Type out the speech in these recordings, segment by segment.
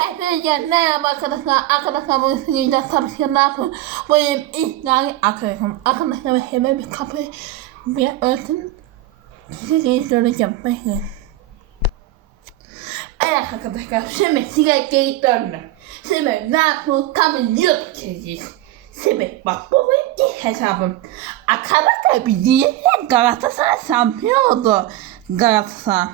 Hepinize merhaba arkadaşlar. Arkadaşlar sizinle tabii ki ne yapıyorum? Bu benim ilk yani arkadaşım. Arkadaşlar hemen bir kapıyı bir örtün. Size söyleyeceğim. Bekleyin. Evet arkadaşlar şimdi size geri döndüm. Şimdi ne? Tabii yok çizeceğiz. Şimdi bak bu benim ilk hesabım. Arkadaşlar bir diyelim Galatasaray şampiyon oldu. Galatasaray.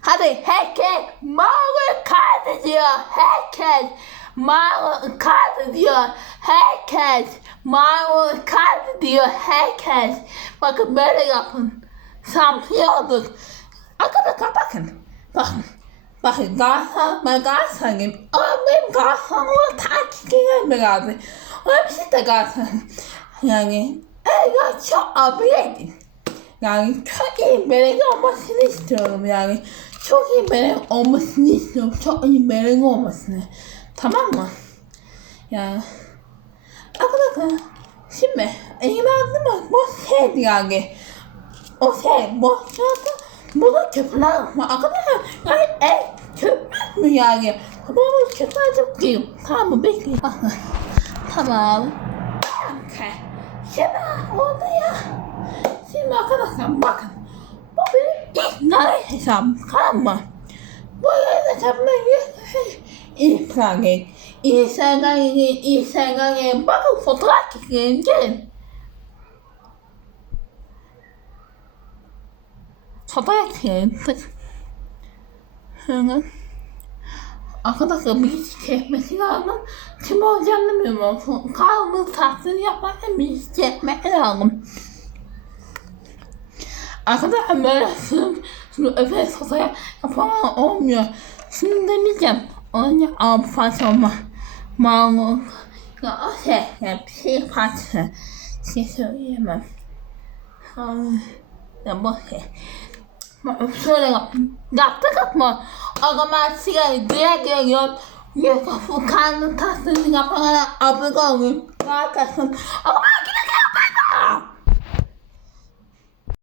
Hadi herkes mavi kart diyor. Herkes mavi kart diyor. Herkes mavi kart diyor. Herkes. Bakın böyle yapın. Şampiyonluk. Arkadaşlar bakın. Bakın. Bakın Galatasaray, ben Galatasaraylıyım. Ama benim Galatasaray'la takip etmem lazım. Ama siz de Galatasaray. Yani, evet, çok abiyedim. Yani çok iyi melek olmasını istiyorum yani. Çok iyi melek olmasını istiyorum. Çok iyi melek olmasını. Tamam mı? Yani. Arkadaşlar. Şimdi imanlı mı? Bu şey yani. O şey bu zaten burada köpekler var. Arkadaşlar yani ev köpek mi yani? Ama bu köpekler çok değil. Tamam mı? Bekleyin. tamam. Okay. Şimdi oldu ya. Şimdi arkadaşlar bakın. Bu benim ilk nane hesabım. Tamam mı? Bu yayın hesabıma iyi plan gelin. İnsanlar gelin, insanlar gelin. Bakın fotoğraf çekelim. Gelin. Fotoğraf çekelim. Şöyle. Arkadaşlar bir hiç çekmesi lazım. Kim olacağını bilmiyorum. Kalmış tahtını yaparken bir hiç çekmek lazım. Arkadaşlar böyle şimdi, özel fotoğraf yapamam olmuyor. Şimdi deneyeceğim. Önce abi parça olma. Malı. Ya o şey, ya bir şey parça. Şey söyleyemem. Ya bu şey. Ben Şöyle yaptım. Yaptık? O zaman sigara diye geliyorum. Yoksa karnın tasını yapana abone olun. Arkadaşlar. O zaman gidelim.